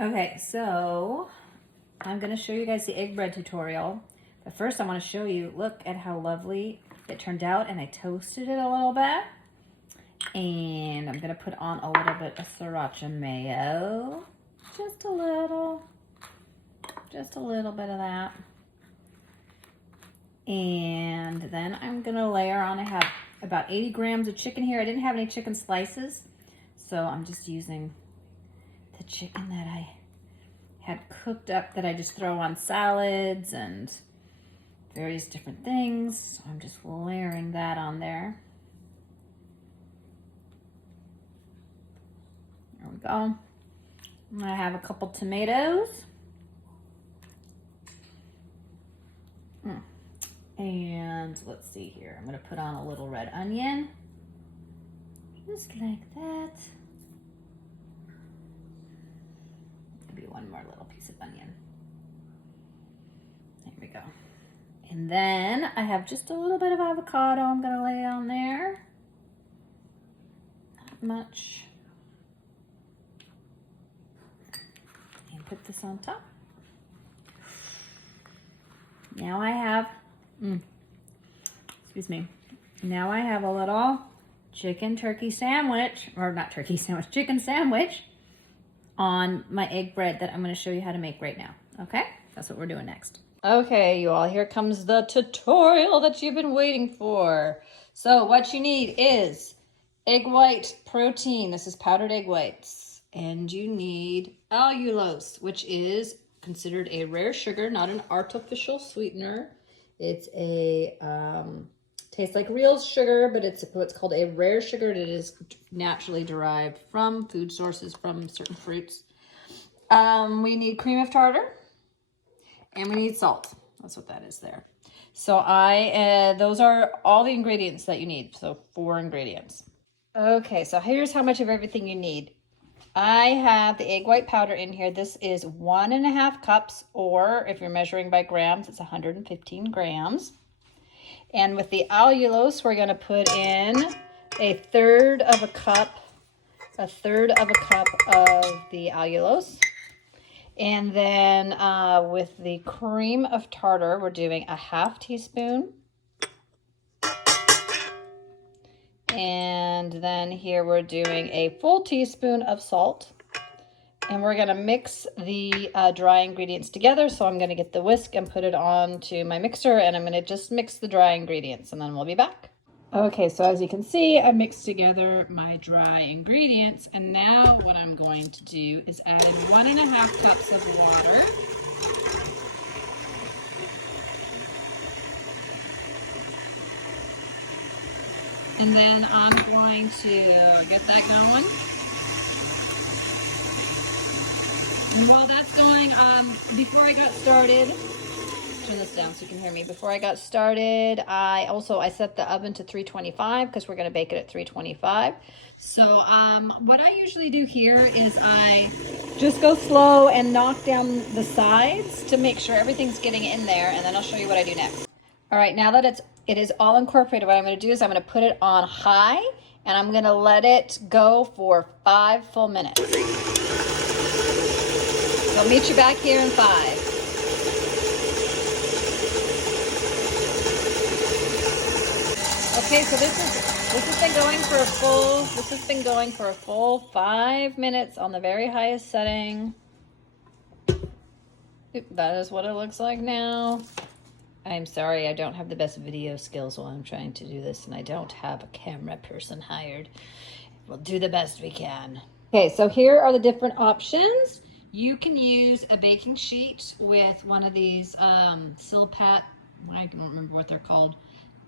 Okay, so I'm gonna show you guys the egg bread tutorial. But first I wanna show you, look at how lovely it turned out, and I toasted it a little bit. And I'm gonna put on a little bit of sriracha mayo. Just a little bit of that. And then I'm gonna layer on, I have about 80 grams of chicken here. I didn't have any chicken slices, so I'm just using the chicken that I had cooked up that I just throw on salads and various different things. So I'm just layering that on there. There we go. I have a couple tomatoes. And let's see here. I'm gonna put on a little red onion. Just like that. Maybe one more little piece of onion. There we go. And then I have just a little bit of avocado I'm gonna lay on there. Not much. And put this on top. Now I have, excuse me. Now I have a little chicken sandwich on my egg bread that I'm gonna show you how to make right now, okay? That's what we're doing next. Okay, you all, here comes the tutorial that you've been waiting for. So what you need is egg white protein. This is powdered egg whites. And you need allulose, which is considered a rare sugar, not an artificial sweetener. It's a, tastes like real sugar, but it's what's called a rare sugar. And it is naturally derived from food sources, from certain fruits. We need cream of tartar. And we need salt. That's what that is there. So those are all the ingredients that you need. So 4 ingredients. Okay, so here's how much of everything you need. I have the egg white powder in here. This is 1.5 cups, or if you're measuring by grams, it's 115 grams. And with the allulose, we're gonna put in a third of a cup of the allulose. And then with the cream of tartar, we're doing a 1/2 teaspoon. And then here we're doing a full teaspoon of salt. And we're gonna mix the dry ingredients together. So I'm gonna get the whisk and put it onto my mixer, and I'm gonna just mix the dry ingredients, and then we'll be back. Okay, so as you can see, I mixed together my dry ingredients, and now what I'm going to do is add 1.5 cups of water. And then I'm going to get that going. And while that's going, before I got started, turn this down so you can hear me. Before I got started, I set the oven to 325 because we're gonna bake it at 325. So what I usually do here is I just go slow and knock down the sides to make sure everything's getting in there, and then I'll show you what I do next. All right, now that it is all incorporated, what I'm gonna do is I'm gonna put it on high, and I'm gonna let it go for 5 full minutes. So I'll meet you back here in 5. Okay, so this has been going for a full 5 minutes on the very highest setting. That is what it looks like now. I'm sorry, I don't have the best video skills while I'm trying to do this, and I don't have a camera person hired. We'll do the best we can. Okay, so here are the different options. You can use a baking sheet with one of these Silpat, I don't remember what they're called,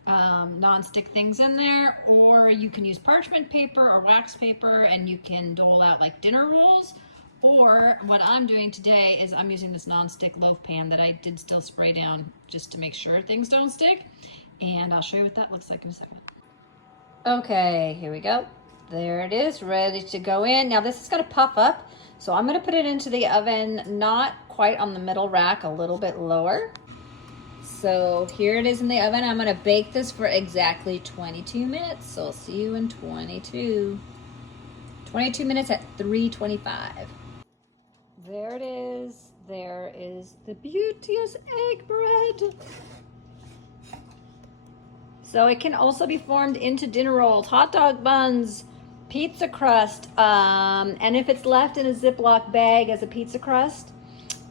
non-stick things in there, or you can use parchment paper or wax paper, and you can dole out like dinner rolls. Or what I'm doing today is I'm using this non-stick loaf pan that I did still spray down just to make sure things don't stick. And I'll show you what that looks like in a second. Okay, here we go. There it is, ready to go in. Now this is gonna puff up, so I'm gonna put it into the oven, not quite on the middle rack, a little bit lower. So here it is in the oven. I'm gonna bake this for exactly 22 minutes. So I'll see you in 22 minutes at 325. There The beauteous egg bread. So it can also be formed into dinner rolls, hot dog buns, pizza crust, and if it's left in a Ziploc bag as a pizza crust,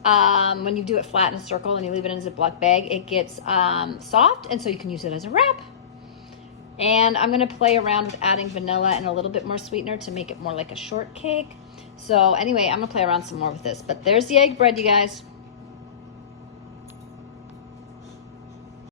when you do it flat in a circle and you leave it in a Ziploc bag, it gets soft, and so you can use it as a wrap. And I'm gonna play around with adding vanilla and a little bit more sweetener to make it more like a shortcake. So anyway, I'm gonna play around some more with this, but there's the egg bread, you guys.